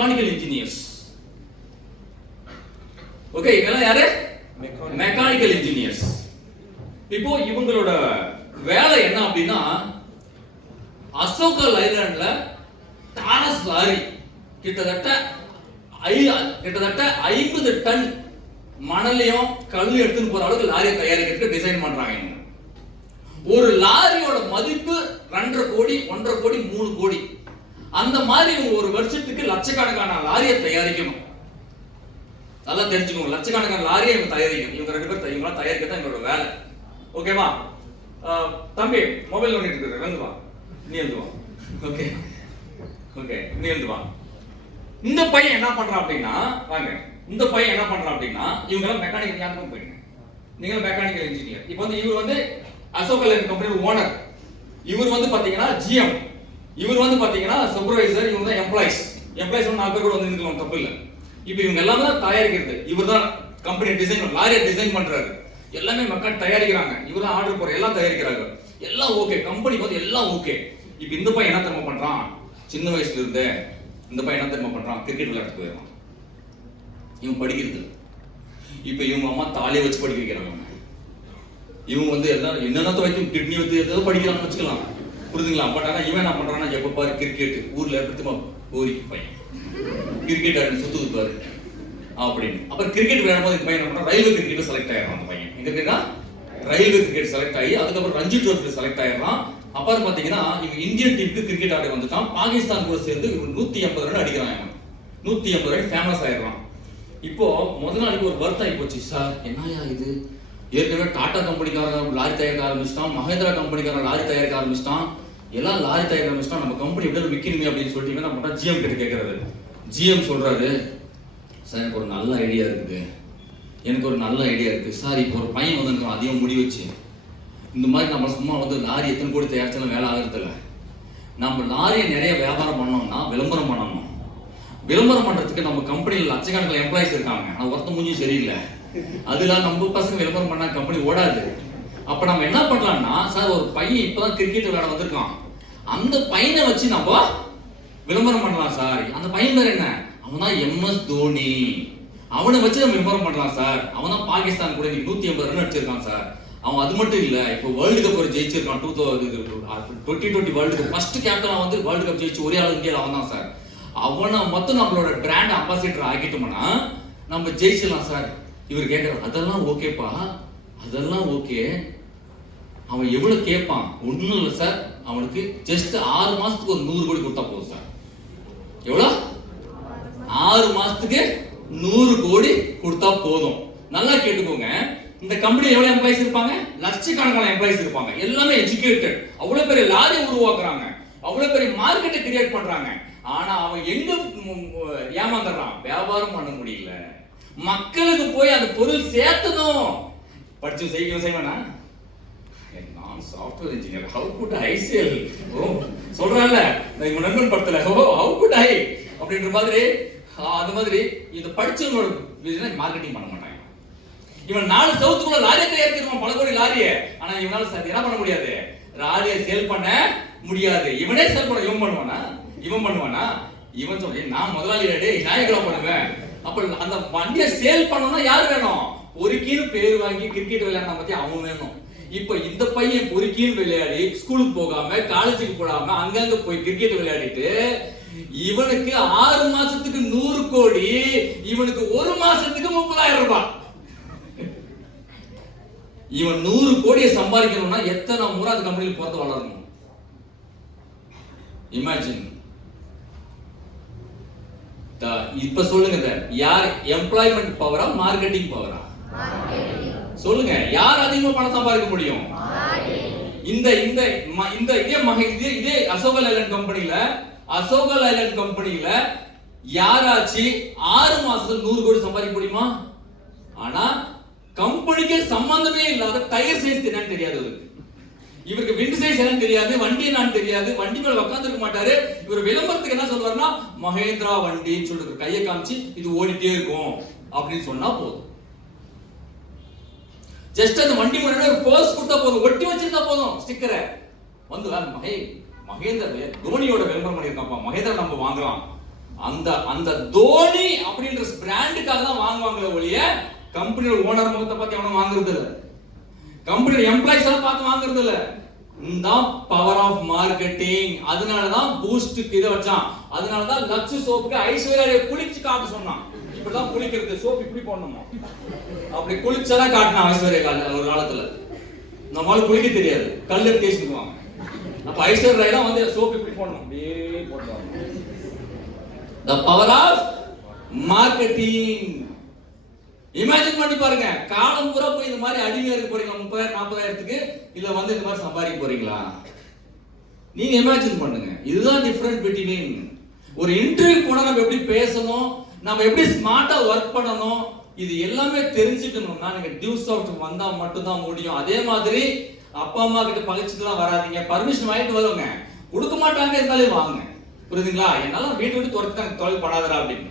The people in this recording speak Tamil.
Mechanical engineers. ஓகே, இவங்க யாரு? Mechanical engineers. இப்போ இவங்களோட வேலை என்ன அப்படின்னா, அசோகா லைலாண்ட்ல டாரஸ் லாரி கிட்டத்தட்ட 50 டன் மணலையும் கல்லையும் எடுத்துன்னு போற அளவுக்கு லாரியை தயாரிக்கிறதுக்கு டிசைன் பண்றாங்க. ஒரு லாரியோட மதிப்பு 2.5 கோடி, 1.5 கோடி, 3 கோடி. அந்த மாதிரி ஒரு வருஷத்துக்கு லட்சக்கணக்கான லாரியை தயாரிக்கணும். நல்லா தெரிஞ்சுக்கோங்க, லட்சக்கணக்கான லாரியை இவங்க தயாரிக்கணும். இவங்க 2 பேர் இவங்க தயாரிக்க தான் இவங்களோட வேலை. ஓகேவா? தம்பி மொபைல் நோண்டிட்டு இருக்கு, வந்து வா, நீ வந்து வா. ஓகே ஓகே, நீ வந்து வா. இந்த பையன் என்ன பண்றான் அப்படின்னா, வாங்க, இந்த பையன் என்ன பண்றான் அப்படின்னா, இவங்க எல்லாம் மெக்கானிக்கல் ஞாபகம் போயிடுங்க, நீங்க மெக்கானிக்கல் இன்ஜினியர். இப்போ வந்து இவர் வந்து அசோகா லைலாண்ட் கம்பெனி ஓனர், இவர் வந்து பாத்தீங்கன்னா ஜிஎம், இவர் வந்து பாத்தீங்கன்னா சூப்பர்வைசர், இவங்க தான் எம்ப்ளாயிஸ். எம்ப்ளாயிஸ் 4 பேர் கூட வந்து இருக்கலாம், தப்பு இல்லை. இப்போ இவங்க எல்லாமே தான் தயாரிக்கிறது. இவர் தான் கம்பெனி டிசைன், லாரியை டிசைன் பண்றாரு, எல்லாமே மெக்கானிக் தயாரிக்கிறாங்க, இவர் தான் ஆர்டர் போற, எல்லாம் தயாரிக்கிறாங்க, எல்லாம் ஓகே, கம்பெனிக்கு வந்து எல்லாம் ஓகே. இப்போ இந்த பையன் என்ன தெரியுமா பண்றான், சின்ன வயசுல இருந்தே இந்த பையன் என்ன தெரியுமா பண்றான், கிரிக்கெட் விளையாட்டு போயிடுறான். இவன் படிக்கிறது, இப்போ இவங்க அம்மா தாலியை வச்சு படிக்க வைக்கிறாங்க. இவங்க வந்து எல்லாம் என்னென்னத்தை வைக்கும், கிட்னி வச்சு ஏதாவது படிக்கிறான்னு வச்சுக்கலாம், புரியுதுங்களா? பட் ஆனால் இவன் என்ன பண்றான்னா, எப்போ பாரு கிரிக்கெட், ஊர்ல எப்படி கோரிக்கு பையன் கிரிக்கெட் ஆடி சுத்து பாரு அப்படின்னு. அப்புறம் கிரிக்கெட் விளையாடும் போது இந்த பையன் என்ன பண்றான், ரயில்வே கிரிக்கெட் செலக்ட் ஆயிடுறான். அந்த பையன் எங்க இருக்கா, ரயில்வே கிரிக்கெட் செலக்ட் ஆகி அதுக்கப்புறம் ரஞ்சி ட்ரோஃபி செலக்ட் ஆயிடுறான். அப்புறம் பாத்தீங்கன்னா இவங்க இந்தியன் டீமுக்கு கிரிக்கெட் ஆட வந்துட்டான். பாகிஸ்தான் கூட சேர்ந்து 150 ரன் அடிக்கிறான். 150 ரன் ஃபேமஸ் ஆயிடுறான். இப்போ முதல் நாளைக்கு ஒரு வருத்தம் ஆகி போச்சு, சார் என்னையா இது, ஏற்கனவே டாடா கம்பெனிக்காரன் லாரி தயாரிக்க ஆரம்பிச்சிட்டான், மஹேந்திரா கம்பெனிக்காரன் லாரி தயாரிக்க ஆரம்பிச்சிட்டான், எல்லாம் லாரி தயாரிக்க ஆரம்பிச்சிட்டான், நம்ம கம்பெனி எப்படி விற்கணுமே அப்படின்னு சொல்லிட்டு என்ன பண்ணா, ஜிஎம் கிட்ட கேட்கறது. ஜிஎம் சொல்றாரு, சார் எனக்கு ஒரு நல்ல ஐடியா இருக்குது, சார். இப்போ ஒரு பையன் வந்து அதிகம் முடி வச்சு இந்த மாதிரி நம்ம சும்மா வந்து லாரி எத்தனை கோடி தயாரிச்சாலும் வேலை ஆகிறதில்ல, நம்ம லாரியை நிறைய வியாபாரம் பண்ணோம்னா விளம்பரம் பண்ணணும். விளம்பரம் பண்றதுக்கு நம்ம கம்பெனியில் லட்சக்கணக்கில் எம்ப்ளாயிஸ் இருக்காங்க, ஆனால் ஒருத்த மூஞ்சும் சரியில்லை, அதெல்லாம் நம்ம பசங்க விளம்பரம் பண்ணா கம்பெனி ஓடாது. அப்ப நம்ம என்ன பண்ணலாம்னா, சார் ஒரு பையன் இப்பதான் கிரிக்கெட் விளையாட வந்திருக்கான், அந்த பையனை வச்சு நம்ம விளம்பரம் பண்ணலாம் சார். அந்த பையன் பேர் என்ன, அவன் தான் MS தோனி, அவனை வச்சு நம்ம விளம்பரம் பண்ணலாம் சார். அவன் தான் பாகிஸ்தான் கூட 150 ரன் அடிச்சிருக்கான் சார். அவன் அது மட்டும் இல்ல, இப்போ வேர்ல்டு கப் ஒரு ஜெயிச்சிருக்கான், 2020 வேர்ல்டு கப் ஃபர்ஸ்ட் கேப்டனா வந்து வேர்ல்டு கப் ஜெயிச்சு ஒரே ஆள் இந்தியாவில் அவன் தான் சார். அவனை மொத்தம் நம்மளோட பிராண்ட் அம்பாசிடர் ஆக்கிட்டோம்னா நம்ம ஜெயிச்சிடலாம் சார். இவர் கேட்கறாரு, அதெல்லாம் ஓகேப்பா, அதெல்லாம் ஓகே. அவன் எவ்வளவு கேட்பான், ஒன்றும் இல்லை சார், அவனுக்கு ஜஸ்ட் 6 மாசத்துக்கு ஒரு 100 கோடி கொடுத்தா போதும் சார். எவ்வளவு? 6 மாசத்துக்கு 100 கோடி கொடுத்தா போதும். நல்லா கேட்டுக்கோங்க, இந்த கம்பெனி எவ்வளவு எம்ப்ளாயிஸ் இருப்பாங்க, லட்சக்கணக்கான எம்ப்ளாயிஸ் இருப்பாங்க, எல்லாமே எஜுகேட்டட், அவ்வளவு பெரிய லாரி உருவாக்குறாங்க, அவ்வளவு பெரிய மார்க்கெட்டை கிரியேட் பண்றாங்க. ஆனா அவன் எங்க ஏமாந்துறான், வியாபாரம் பண்ண முடியல, மக்களுக்கு போய் அந்த பொருள் சேர்த்ததும் படிச்சு செய்வேனா, நான் software engineer, how could I sell, சொல்றான்ல இவங்க நண்பன் படத்துல, ஹவு குட் ஐ அப்படின்ற மாதிரி, அந்த மாதிரி இந்த படிச்சவங்களோட மார்க்கெட்டிங் பண்ண மாட்டாங்க. இவன் 4 சவுத்துக்குள்ள லாரியை தயாரிச்சிருவான், பல கோடி லாரியை, ஆனா இவனால என்ன பண்ண முடியாது, லாரியை சேல் பண்ண முடியாது. இவனே சேல் பண்ண இவன் பண்ணுவானா, இவன் சொல்லி நான் முதலாளி நாயகரா பண்ணுவேன். அப்ப அந்த வண்டியை சேல் பண்ணணும்னா யார் வேணும், பொறுக்கின்னு பேர் வாங்கி கிரிக்கெட் விளையாட பத்தி அவன் வேணும். இப்ப இந்த பையன் பொறுக்கின்னு விளையாடி ஸ்கூலுக்கு போகாம காலேஜுக்கு போடாம அங்கங்க போய் கிரிக்கெட் விளையாடிட்டு இவனுக்கு 6 மாசத்துக்கு 100 கோடி, இவனுக்கு 1 மாசத்துக்கு 30,000 ரூபாய். இவன் 100 கோடியை சம்பாதிக்கணும்னா எத்தனை முறை அந்த கம்பெனியில் பொறுத்து வளரணும், இமேஜின். இப்ப சொல்லுங்க, யார் எம்ப்ளாய்மெண்ட் பவரா மார்க்கெட்டிங் பவரா? சொல்லுங்க, யார் அதிகமா பணம் சம்பாதிக்க முடியும்? இதே அசோகா லைலாண்ட் கம்பெனில யாராச்சு 6 மாசத்துல 100 கோடி சம்பாதிக்க முடியுமா? ஆனா கம்பெனிக்கு சம்பந்தமே இல்லாத டயர் சைஸ் என்னன்னு தெரியாது இவருக்கு, விண்ட் சைஸ் என்னன்னு தெரியாது, வண்டி என்னன்னு தெரியாது, வண்டி மேல உட்கார்ந்துருக்க மாட்டாரு. இவர் விளம்பரத்துக்கு என்ன சொல்றாருன்னா, மஹேந்திரா வண்டின்னு சொல்லிட்டு கையை காமிச்சு இது ஓடிட்டே இருக்கும் அப்படின்னு சொன்னா போதும். ஜஸ்ட் அந்த வண்டி முன்னாடி ஒரு போஸ் கொடுத்தா போதும், ஒட்டி வச்சிருந்தா போதும் ஸ்டிக்கரை வந்து, மகேந்திரா தோனியோட விளம்பரம் பண்ணியிருக்காப்பா, மஹேந்திரா நம்ம வாங்கலாம் அந்த அந்த தோனி அப்படின்ற பிராண்டுக்காக தான் வாங்குவாங்களே ஒழிய கம்பெனியோட ஓனர் முகத்தை பார்த்து எவனும் வாங்குறது இல்லை, கம்பெனியோட எம்ப்ளாயிஸ் எல்லாம் பார்த்து வாங்குறது இல்லை. இந்த பவர் ஆஃப் மார்க்கெட்டிங். அதனாலதான் பூஸ்டுக்கு இதை வச்சான், அதனாலதான் லக்ஸ் சோப்புக்கு ஐஸ்வர்யா குளிச்சு காட்ட சொன்னான். இப்படிதான் குளிக்கிறது, சோப் இப்படி போடணுமா, அப்படி குளிச்சாதான் காட்டினான் ஐஸ்வர்யா கால ஒரு காலத்துல. நம்மளால குளிக்க தெரியாது, கல் எடுத்து தேய்ச்சிக்குவாங்க. அப்ப ஐஸ்வர்யா தான் வந்து சோப் இப்படி போடணும், அப்படியே போட்டுவாங்க. The power of marketing. Imagine பண்ணி பாருங்க, காலம் பூரா போய் இந்த மாதிரி அடிமையா இருக்க போறீங்க 30,000-40,000க்கு, இல்ல வந்து இந்த மாதிரி சம்பாதிக்க போறீங்களா? நீங்க இமேஜின் பண்ணுங்க. இதுதான் டிஃபரண்ட் பிட்வீன் ஒரு இன்டர்வியூ போனா நம்ம எப்படி பேசணும், நம்ம எப்படி ஸ்மார்ட்டா ஒர்க் பண்ணணும், இது எல்லாமே தெரிஞ்சுக்கணும்னா நீங்க டியூஸ் அவுட் வந்தா மட்டும் தான் முடியும். அதே மாதிரி அப்பா அம்மா கிட்ட பகைச்சுட்டுலாம் வராதீங்க, பர்மிஷன் வாங்கிட்டு வருவாங்க, கொடுக்க மாட்டாங்க இருந்தாலே வாங்க. புரியுதுங்களா? என்னால வீட்டு விட்டு துரத்தாங்க, தொழில் பண்ணாதரா அப்படின்னு.